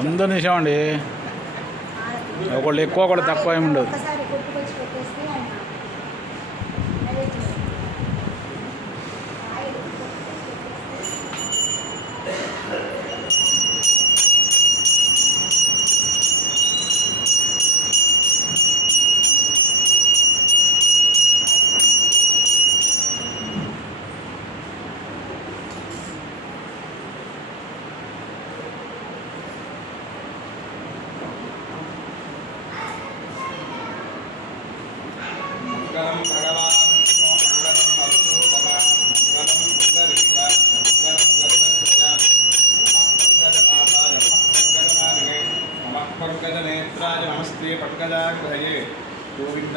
అందరూ నిమిషమండి ఒకళ్ళు ఎక్కువ ఒకళ్ళు తక్కువ ఏమి ఉండదు మంగళం భగవాన్ విష్ణు మంగళం మధుసూదన మంగళం పుండరీకాక్ష మంగళం గరుడధ్వజ నమః పంకజనాభాయ నమః పంకజమాలినే నమః పంకజనేత్రాయ నమస్తే పంకజాగ్రహయే గోవింద